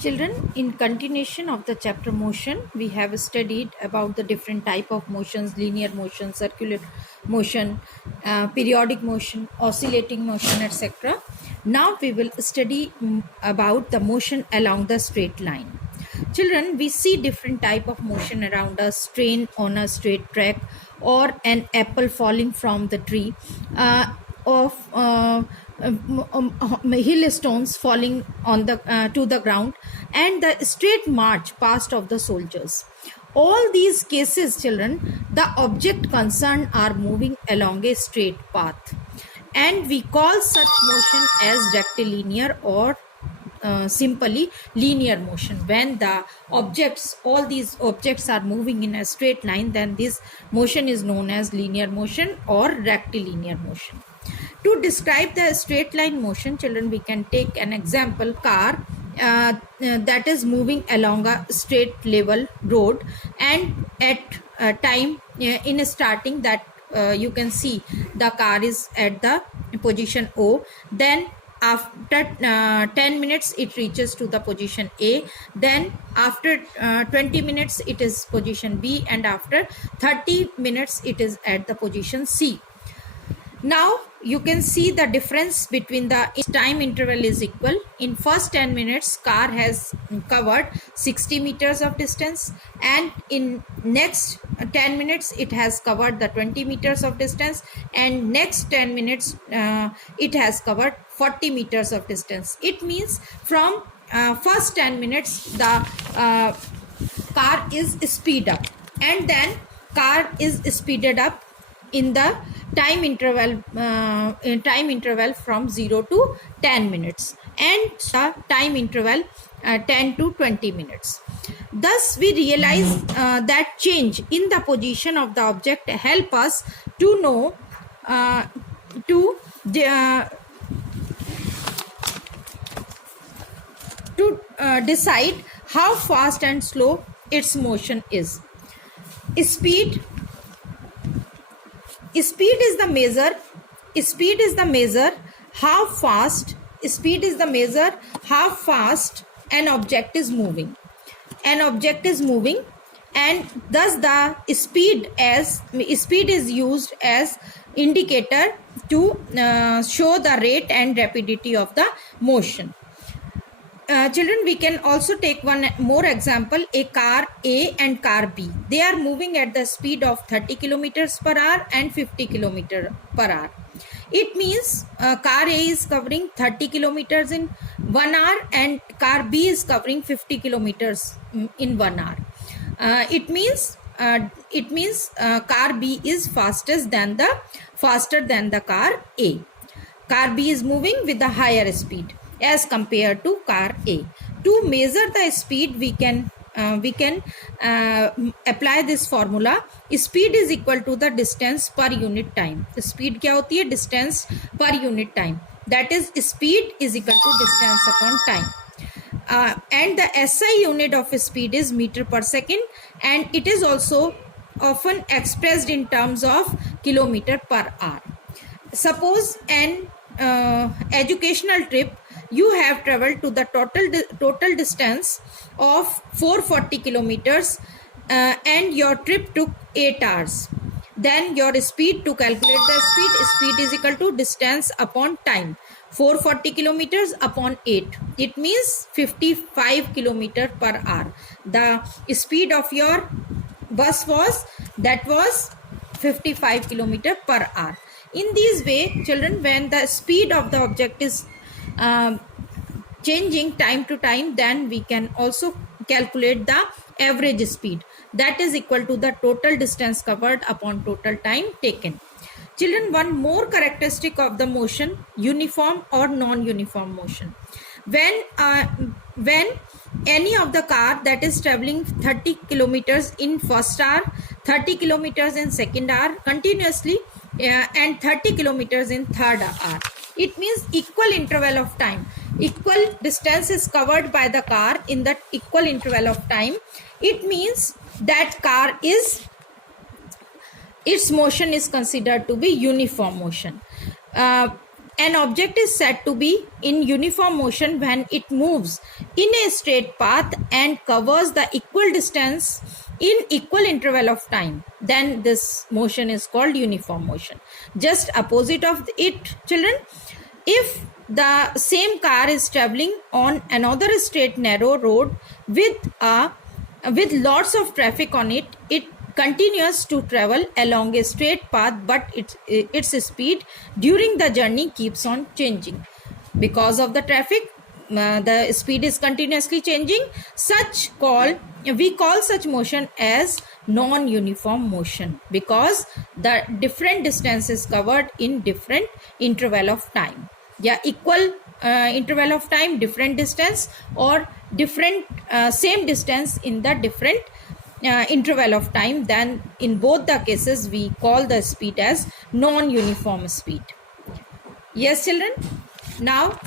Children, in continuation of the chapter motion, we have studied about the different type of motions: linear motion, circular motion, periodic motion, oscillating motion, etc. Now we will study about the motion along the straight line. Children, we see different type of motion around us: train on a straight track, or an apple falling from the tree, of hailstones falling on the to the ground, and the straight march past of the soldiers. All these cases, children, the object concerned are moving along a straight path, and we call such motion as rectilinear or simply linear motion. When the objects, all these objects are moving in a straight line, then this motion is known as linear motion or rectilinear motion. To describe the straight line motion, children, we can take an example: car that is moving along a straight level road, and at time in starting that you can see the car is at the position O. Then after 10 minutes it reaches to the position A. Then after 20 minutes it is position B, and after 30 minutes it is at the position C. Now you can see the difference between the time interval is equal. In first 10 minutes car has covered 60 meters of distance, and in next 10 minutes it has covered the 20 meters of distance, and next 10 minutes it has covered 40 meters of distance. It means from first 10 minutes the car is speed up, and then car is speeded up in the time interval from 0 to 10 minutes, and the time interval 10 to 20 minutes. Thus we realize that change in the position of the object help us to know decide how fast and slow its motion is. Speed is the measure how fast an object is moving. And thus the speed is used as indicator to show the rate and rapidity of the motion. Children, we can also take one more example: a car A and car B. They are moving at the speed of 30 kilometers per hour and 50 kilometers per hour. It means car A is covering 30 kilometers in 1 hour, and car B is covering 50 kilometers in 1 hour. It means car B is faster than the car A. Car B is moving with a higher speed as compared to car A. To measure the speed, we can apply this formula: speed is equal to the distance per unit time. Speed क्या होती है? Distance per unit time. That is, speed is equal to distance upon time. And the SI unit of speed is meter per second, and it is also often expressed in terms of kilometer per hour. Suppose an educational trip, you have traveled to the total distance of 440 kilometers, and your trip took 8 hours. Then your speed, to calculate the speed is equal to distance upon time. 440 kilometers upon 8, it means 55 kilometers per hour. The speed of your bus was 55 kilometers per hour. In this way, children, when the speed of the object is changing time to time, then we can also calculate the average speed, that is equal to the total distance covered upon total time taken. Children, one more characteristic of the motion: uniform or non-uniform motion. When any of the car that is traveling 30 kilometers in first hour, 30 kilometers in second hour continuously, and 30 kilometers in third hour, it means equal interval of time, equal distance is covered by the car in that equal interval of time. It means that car is, its motion is considered to be uniform motion. an object is said to be in uniform motion when it moves in a straight path and covers the equal distance in equal interval of time. Then this motion is called uniform motion. Just opposite of it, children, if the same car is traveling on another straight narrow road with lots of traffic on it, it continues to travel along a straight path, but its speed during the journey keeps on changing because of the traffic. The speed is continuously changing. We call such motion as non-uniform motion, because the different distance is covered in different interval of time. Yeah, equal interval of time, different distance, or different same distance in the different interval of time. Then in both the cases we call the speed as non-uniform speed. Yes, children. Now